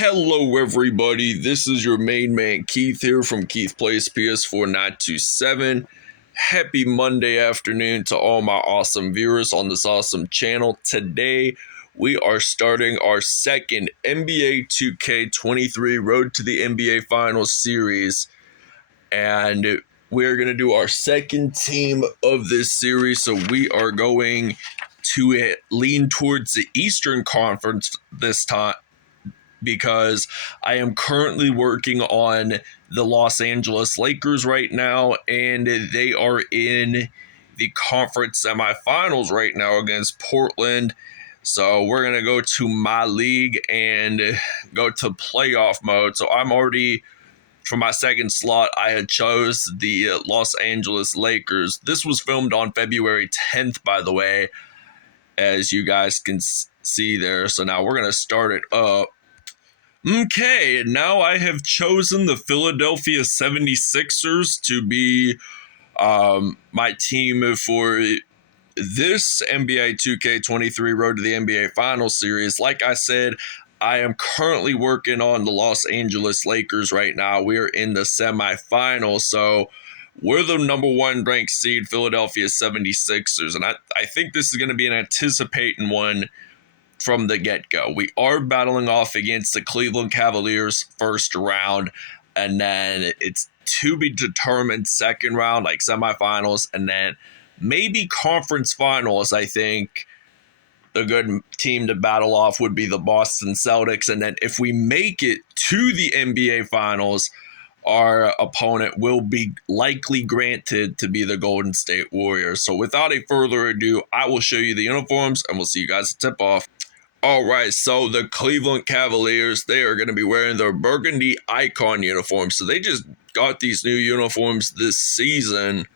Hello, everybody. This is your main man Keith here from Keith Plays PS4 927. Happy Monday afternoon to all my awesome viewers on this awesome channel. Today, we are starting our second NBA 2K23 Road to the NBA Finals series, and we're going to do our second team of this series. So we are going to lean towards the Eastern Conference this time, because I am currently working on the Los Angeles Lakers right now, and they are in the conference semifinals right now against Portland. So we're going to go to my league and go to playoff mode. So I'm already, for my second slot, I had chose the Los Angeles Lakers. This was filmed on February 10th, by the way, as you guys can see there. So now we're going to start it up. Okay, now I have chosen the Philadelphia 76ers to be my team for this NBA 2K23 Road to the NBA Finals series. Like I said, I am currently working on the Los Angeles Lakers right now. We're in the semifinals, so we're the number one ranked seed, Philadelphia 76ers, and I think this is going to be an anticipating one from the get-go. We are battling off against the Cleveland Cavaliers first round, and then it's to be determined second round, like semifinals, and then maybe conference finals. I think a good team to battle off would be the Boston Celtics, and then if we make it to the NBA Finals, our opponent will be likely granted to be the Golden State Warriors. So without a further ado, I will show you the uniforms, and we'll see you guys at tip-off. All right, so the Cleveland Cavaliers, they are going to be wearing their burgundy icon uniforms. So they just got these new uniforms this season.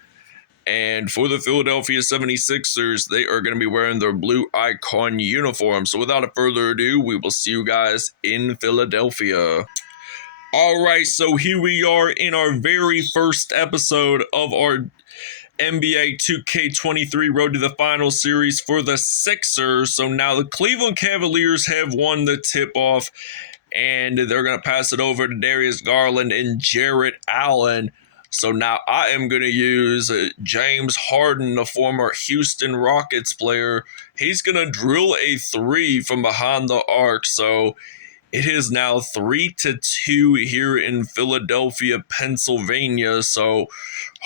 And for the Philadelphia 76ers, they are going to be wearing their blue icon uniform. So without a further ado, we will see you guys in Philadelphia. All right, so here we are in our very first episode of our NBA 2K23 Road to the Finals series for the Sixers. So now the Cleveland Cavaliers have won the tip-off, and they're going to pass it over to Darius Garland and Jarrett Allen. So now I am going to use James Harden, the former Houston Rockets player. He's going to drill a three from behind the arc. So it is now 3-2 here in Philadelphia, Pennsylvania. So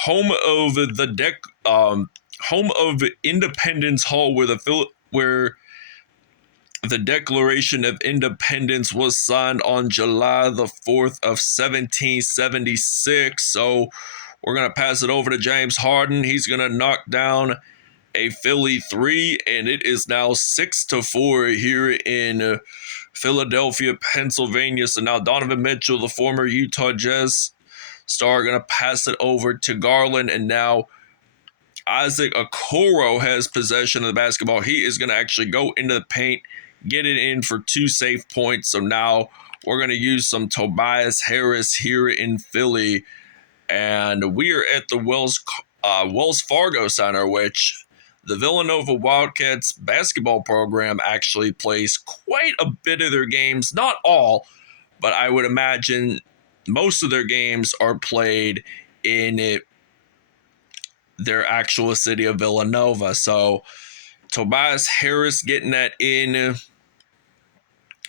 home of home of Independence Hall, where the Declaration of Independence was signed on July the 4th of 1776. So we're going to pass it over to James Harden. He's going to knock down a Philly three, and it is now 6-4 here in Philadelphia, Pennsylvania. So now Donovan Mitchell, the former Utah Jazz star, going to pass it over to Garland, and now Isaac Okoro has possession of the basketball. He is going to actually go into the paint, get it in for 2 safe points. So now we're going to use some Tobias Harris here in Philly, and we are at the Wells Fargo Center, which the Villanova Wildcats basketball program actually plays quite a bit of their games. Not all, but I would imagine most of their games are played in their actual city of Villanova. So Tobias Harris getting that in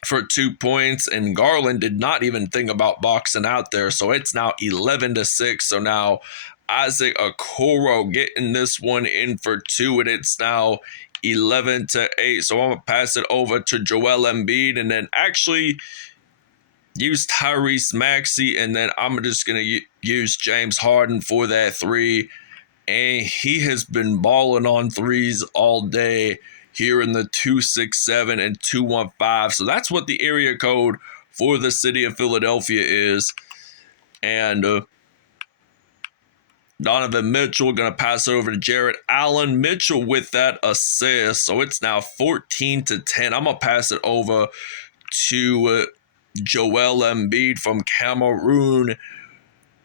for 2 points, and Garland did not even think about boxing out there. So it's now 11-6. So now Isaac Okoro getting this one in for 2, and it's now 11-8. So I'm going to pass it over to Joel Embiid, and then actually use Tyrese Maxey, and then I'm just going to use James Harden for that three. And he has been balling on threes all day here in the 267 and 215. So that's what the area code for the city of Philadelphia is. And Donovan Mitchell going to pass over to Jarrett Allen. Mitchell with that assist. So it's now 14-10. I'm going to pass it over to Joel Embiid from Cameroon.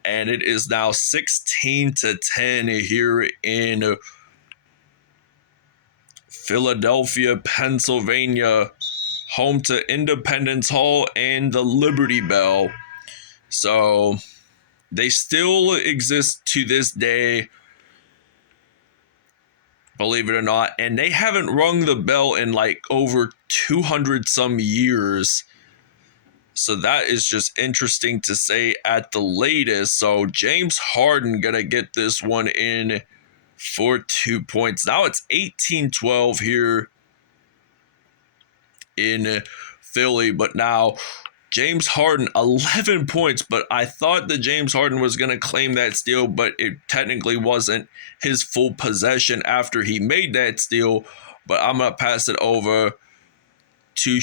And it is now 16-10 here in Philadelphia, Pennsylvania. home to Independence Hall and the Liberty Bell. So they still exist to this day, believe it or not, and they haven't rung the bell in like over 200 some years. So that is just interesting to say at the latest. So James Harden gonna get this one in for 2 points. Now it's 18-12 here in Philly, but now James Harden 11 points, but I thought that James Harden was going to claim that steal, but it technically wasn't his full possession after he made that steal. But I'm going to pass it over to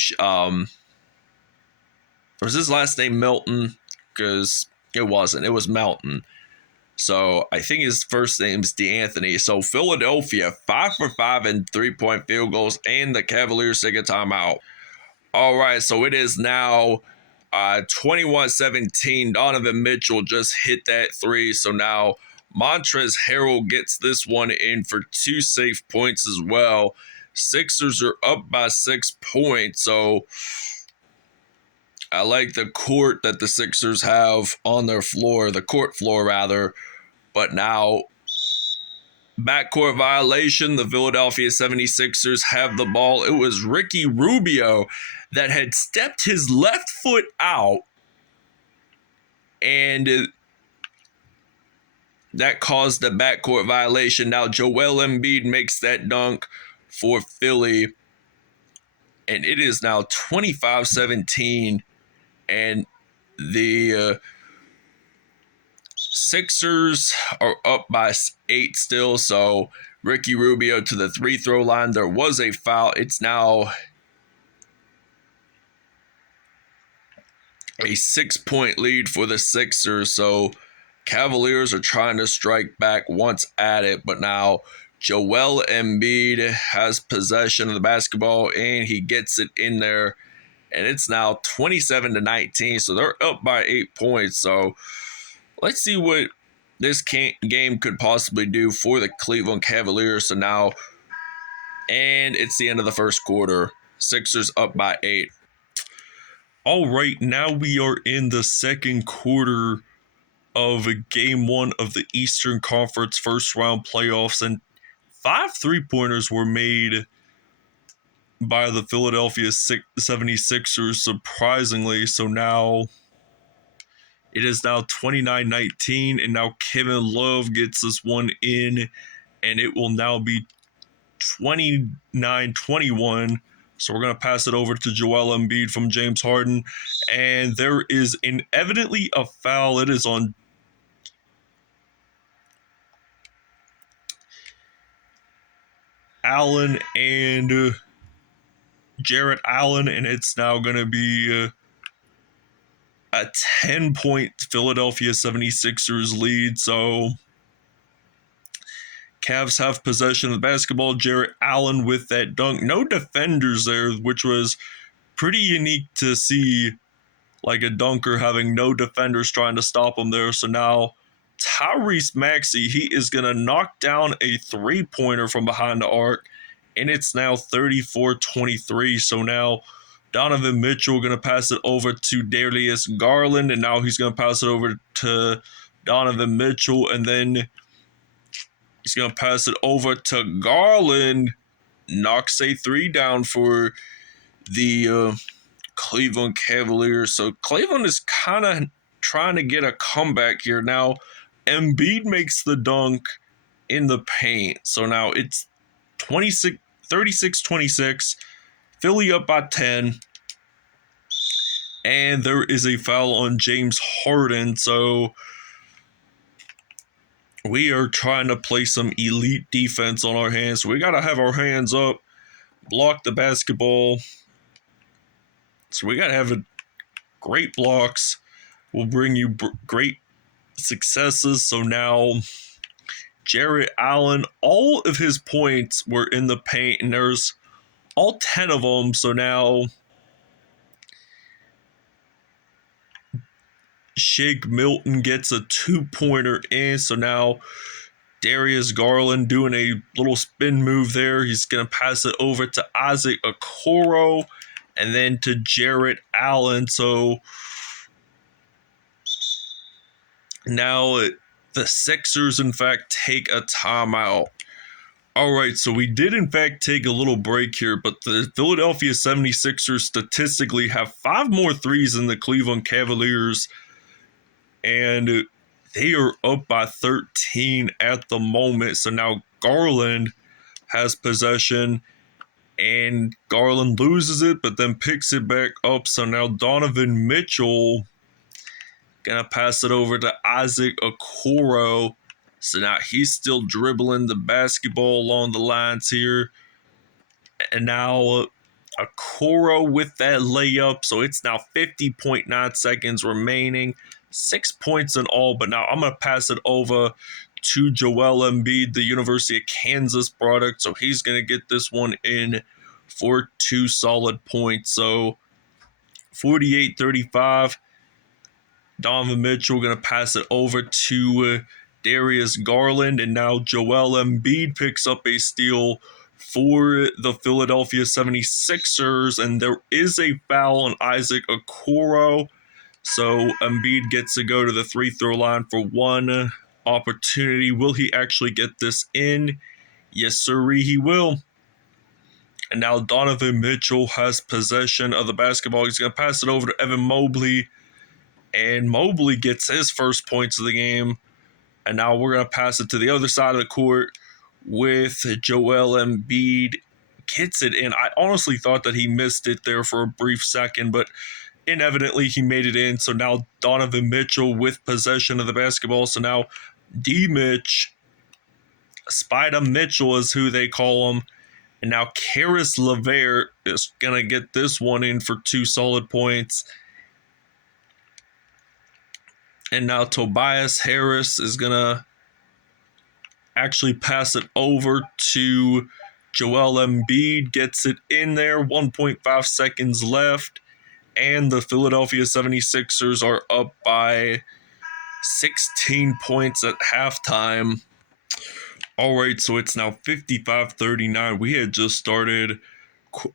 was his last name Milton? Because it wasn't. It was Melton. So I think his first name's DeAnthony. So Philadelphia 5 for 5 in 3-point field goals, and the Cavaliers take a timeout. All right, so it is now 21-17. Donovan Mitchell just hit that three. So now Montrezl Harrell gets this one in for 2 safe points as well. Sixers are up by 6 points. So I like the court that the Sixers have on their floor, the court floor rather. But now, backcourt violation, the Philadelphia 76ers have the ball. It was Ricky Rubio that had stepped his left foot out, and that caused the backcourt violation. Now Joel Embiid makes that dunk for Philly, and it is now 25-17, and the Sixers are up by 8 still. So Ricky Rubio to the free throw line. There was a foul. It's now a 6-point lead for the Sixers. So Cavaliers are trying to strike back once at it, but now Joel Embiid has possession of the basketball and he gets it in there, and it's now 27-19. So they're up by 8 points. So let's see what this game could possibly do for the Cleveland Cavaliers. So now, and it's the end of the first quarter. Sixers up by 8. All right, now we are in the second quarter of game 1 of the Eastern Conference first round playoffs, and 5 3-pointers were made by the Philadelphia 76ers, surprisingly. So now it is now 29-19, and now Kevin Love gets this one in, and it will now be 29-21. So we're going to pass it over to Joel Embiid from James Harden, and there is evidently a foul. It is on Allen and Jarrett Allen, and it's now going to be a 10-point Philadelphia 76ers lead. So Cavs have possession of the basketball. Jarrett Allen with that dunk. No defenders there, which was pretty unique to see, like a dunker having no defenders trying to stop him there. So now Tyrese Maxey, he is going to knock down a 3-pointer from behind the arc, and it's now 34-23. So now Donovan Mitchell going to pass it over to Darius Garland, and now he's going to pass it over to Donovan Mitchell, and then he's going to pass it over to Garland. Knocks a 3 down for the Cleveland Cavaliers. So Cleveland is kind of trying to get a comeback here. Now Embiid makes the dunk in the paint. So now it's 36-26. Philly up by 10. And there is a foul on James Harden. So we are trying to play some elite defense on our hands. We got to have our hands up, block the basketball. So we got to have great blocks. Will bring you great successes. So now Jarrett Allen, all of his points were in the paint, and there's all 10 of them. So now Shake Milton gets a 2-pointer in. So now Darius Garland doing a little spin move there. He's going to pass it over to Isaac Okoro. and then to Jarrett Allen. So now the Sixers, in fact, take a timeout. All right, so we did, in fact, take a little break here, but the Philadelphia 76ers statistically have 5 more threes than the Cleveland Cavaliers, and they are up by 13 at the moment. So now Garland has possession, and Garland loses it, but then picks it back up. So now Donovan Mitchell gonna pass it over to Isaac Okoro. So now he's still dribbling the basketball along the lines here. And now Okoro with that layup. So it's now 50.9 seconds remaining. 6 points in all. But now I'm going to pass it over to Joel Embiid, the University of Kansas product. So he's going to get this one in for 2 solid points. So 48-35. Donovan Mitchell going to pass it over to Darius Garland, and now Joel Embiid picks up a steal for the Philadelphia 76ers, and there is a foul on Isaac Okoro, so Embiid gets to go to the free throw line for one opportunity. Will he actually get this in? Yes, sirree, he will. And now Donovan Mitchell has possession of the basketball. He's going to pass it over to Evan Mobley, and Mobley gets his first points of the game. And now we're going to pass it to the other side of the court with Joel Embiid. Gets it in. I honestly thought that he missed it there for a brief second, but inevitably he made it in. So now Donovan Mitchell with possession of the basketball. So now D-Mitch, Spider Mitchell is who they call him. And now Caris LeVert is going to get this one in for 2 solid points. And now Tobias Harris is going to actually pass it over to Joel Embiid. Gets it in there. 1.5 seconds left. And the Philadelphia 76ers are up by 16 points at halftime. All right, so it's now 55-39. We had just started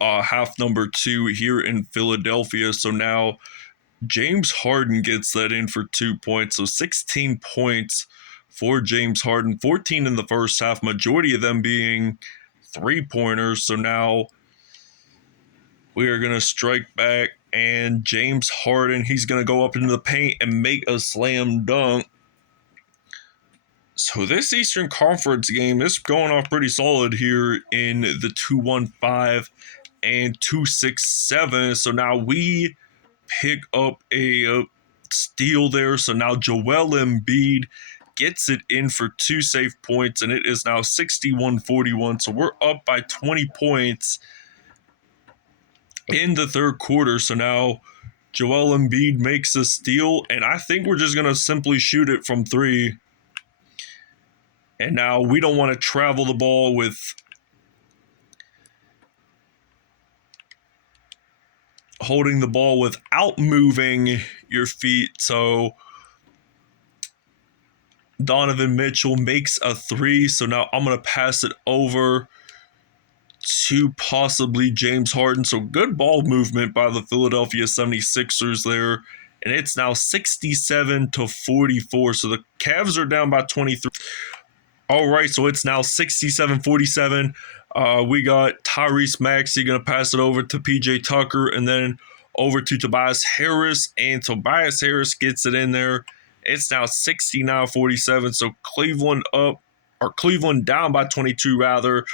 half number 2 here in Philadelphia. So now James Harden gets that in for 2 points. So 16 points for James Harden. 14 in the first half, majority of them being 3-pointers. So now we are going to strike back, and James Harden, he's going to go up into the paint and make a slam dunk. So this Eastern Conference game is going off pretty solid here in the 2-1-5 and 2-6-7. So now we pick up a steal there. So now Joel Embiid gets it in for 2 safe points, and it is now 61-41. So we're up by 20 points in the third quarter. So now Joel Embiid makes a steal, and I think we're just going to simply shoot it from 3. And now we don't want to travel the ball with holding the ball without moving your feet. So Donovan Mitchell makes a 3. So now I'm going to pass it over to possibly James Harden. So good ball movement by the Philadelphia 76ers there. And it's now 67-44. So the Cavs are down by 23. All right, so it's now 67-47. We got Tyrese Maxey going to pass it over to PJ Tucker and then over to Tobias Harris. And Tobias Harris gets it in there. It's now 69-47. So Cleveland down by 22 rather.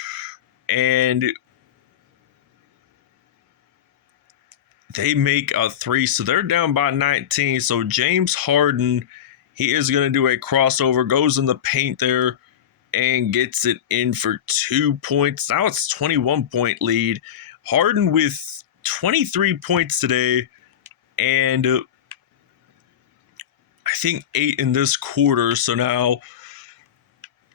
And they make a 3. So they're down by 19. So James Harden, he is going to do a crossover, goes in the paint there, and gets it in for 2 points. Now it's 21-point lead. Harden with 23 points today, and I think 8 in this quarter. So now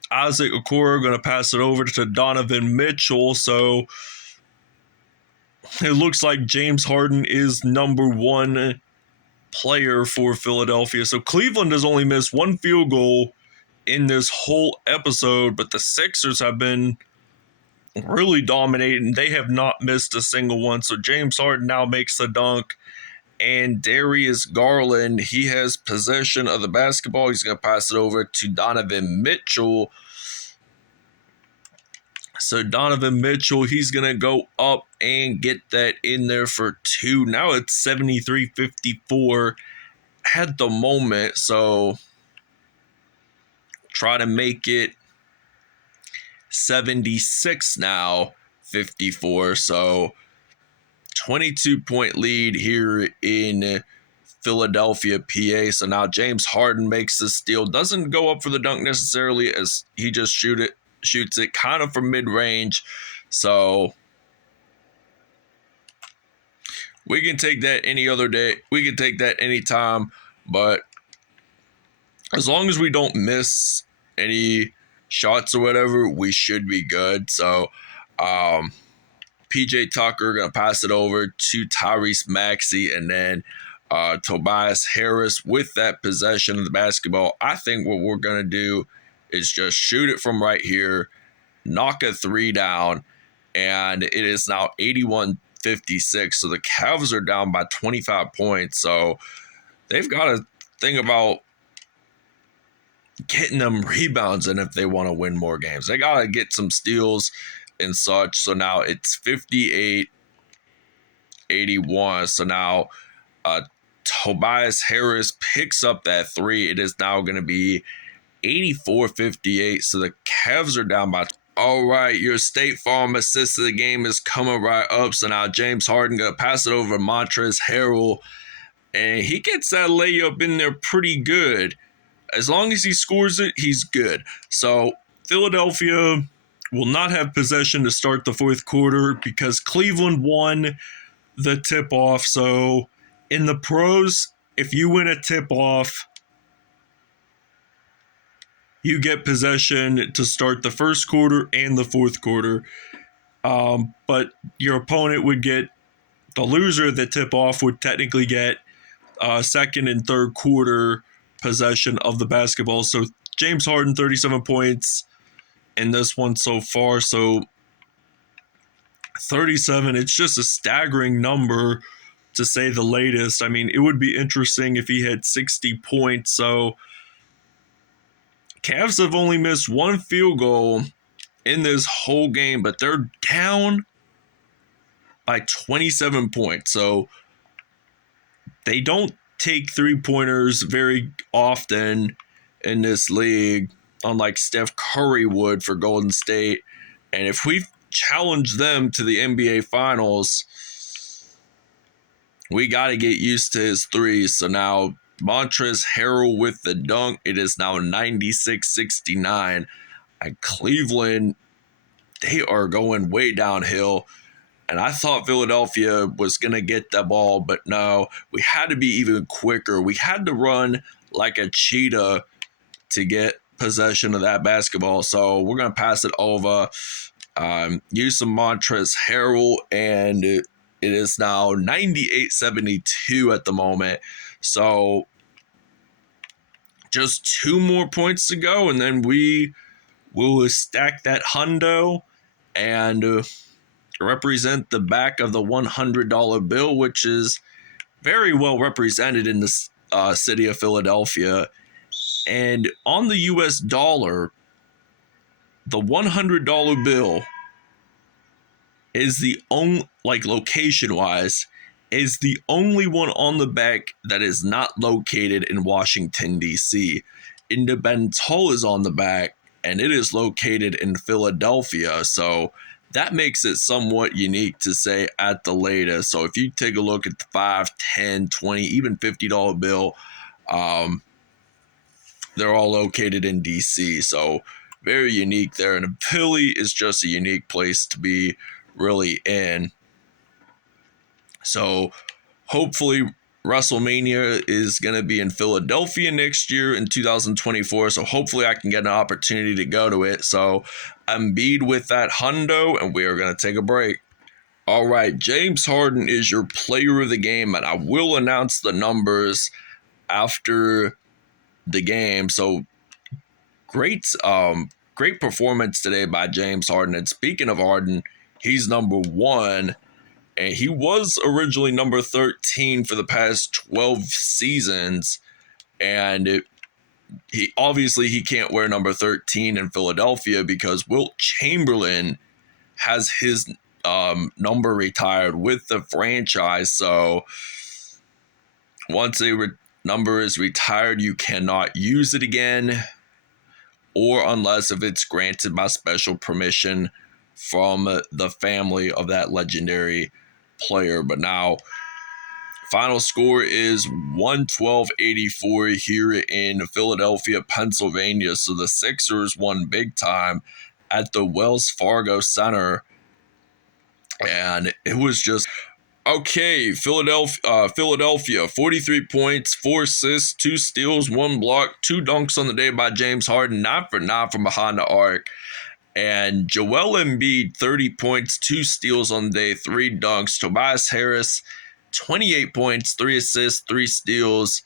Isaac Okoro going to pass it over to Donovan Mitchell. So it looks like James Harden is number 1 player for Philadelphia. So Cleveland has only missed 1 field goal in this whole episode, but the Sixers have been really dominating. They have not missed a single one. So James Harden now makes the dunk. And Darius Garland, he has possession of the basketball. He's going to pass it over to Donovan Mitchell. So Donovan Mitchell, he's going to go up and get that in there for two. Now it's 73-54 at the moment. So try to make it 76 now, 54. So 22-point lead here in Philadelphia, PA. So now James Harden makes the steal. Doesn't go up for the dunk necessarily, as he just shoots it kind of from mid-range. So we can take that any other day. We can take that anytime. But as long as we don't miss any shots or whatever, we should be good. So PJ Tucker going to pass it over to Tyrese Maxey, and then Tobias Harris with that possession of the basketball. I think what we're going to do is just shoot it from right here, knock a three down, and it is now 81-56. So the Cavs are down by 25 points. So they've got to think about getting them rebounds, and if they want to win more games, they got to get some steals and such. So now it's 58-81. So now Tobias Harris picks up that three. It is now going to be 84-58. So the Cavs are down by. All right, your State Farm assist of the game is coming right up. So now James Harden going to pass it over to Montrezl Harrell, and he gets that layup in there pretty good. As long as he scores it, he's good. So Philadelphia will not have possession to start the fourth quarter because Cleveland won the tip-off. So in the pros, if you win a tip-off, you get possession to start the first quarter and the fourth quarter. But your opponent would get, the loser of the tip-off would technically get second and third quarter possession of the basketball. So James Harden, 37 points in this one so far. So 37, it's just a staggering number to say the latest. I mean, it would be interesting if he had 60 points. So Cavs have only missed one field goal in this whole game, but they're down by 27 points. So they don't take three-pointers very often in this league, unlike Steph Curry would for Golden State. And if we challenge them to the NBA Finals, we got to get used to his threes. So now Montrezl Harrell with the dunk. It is now 96-69. And Cleveland, they are going way downhill. And I thought Philadelphia was going to get the ball, but no, we had to be even quicker. We had to run like a cheetah to get possession of that basketball. So we're going to pass it over, use some Montrezl Harrell, and it is now 98-72 at the moment. So just 2 more points to go, and then we will stack that hundo and represent the back of the $100 bill, which is very well represented in the city of Philadelphia. And on the US dollar, the $100 bill is the only, like location-wise, is the only one on the back that is not located in Washington, D.C. Independence Hall is on the back, and it is located in Philadelphia. So that makes it somewhat unique to say at the latest. So if you take a look at the $5, $10, $20, even $50 bill, they're all located in DC. So very unique there. And Philly is just a unique place to be really in. So hopefully WrestleMania is going to be in Philadelphia next year in 2024. So hopefully I can get an opportunity to go to it. So Embiid with that hundo, and we are going to take a break. All right, James Harden is your player of the game, and I will announce the numbers after the game. So great great performance today by James Harden. And speaking of Harden, he's number 1. And he was originally number 13 for the past 12 seasons. And he can't wear number 13 in Philadelphia because Wilt Chamberlain has his number retired with the franchise. So once a number is retired, you cannot use it again, or unless if it's granted by special permission from the family of that legendary player. But now, final score is 112-84 here in Philadelphia, Pennsylvania. So the Sixers won big time at the Wells Fargo Center. And it was just okay. Philadelphia, 43 points, 4 assists, 2 steals, 1 block, 2 dunks on the day by James Harden, not from behind the arc. And Joel Embiid, 30 points, 2 steals on the day, 3 dunks. Tobias Harris, 28 points, 3 assists, 3 steals,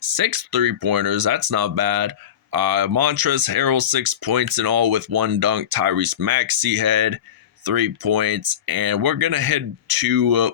6 3-pointers. That's not bad. Montrezl Harrell, 6 points in all with 1 dunk. Tyrese Maxey had 3 points. And we're going to head to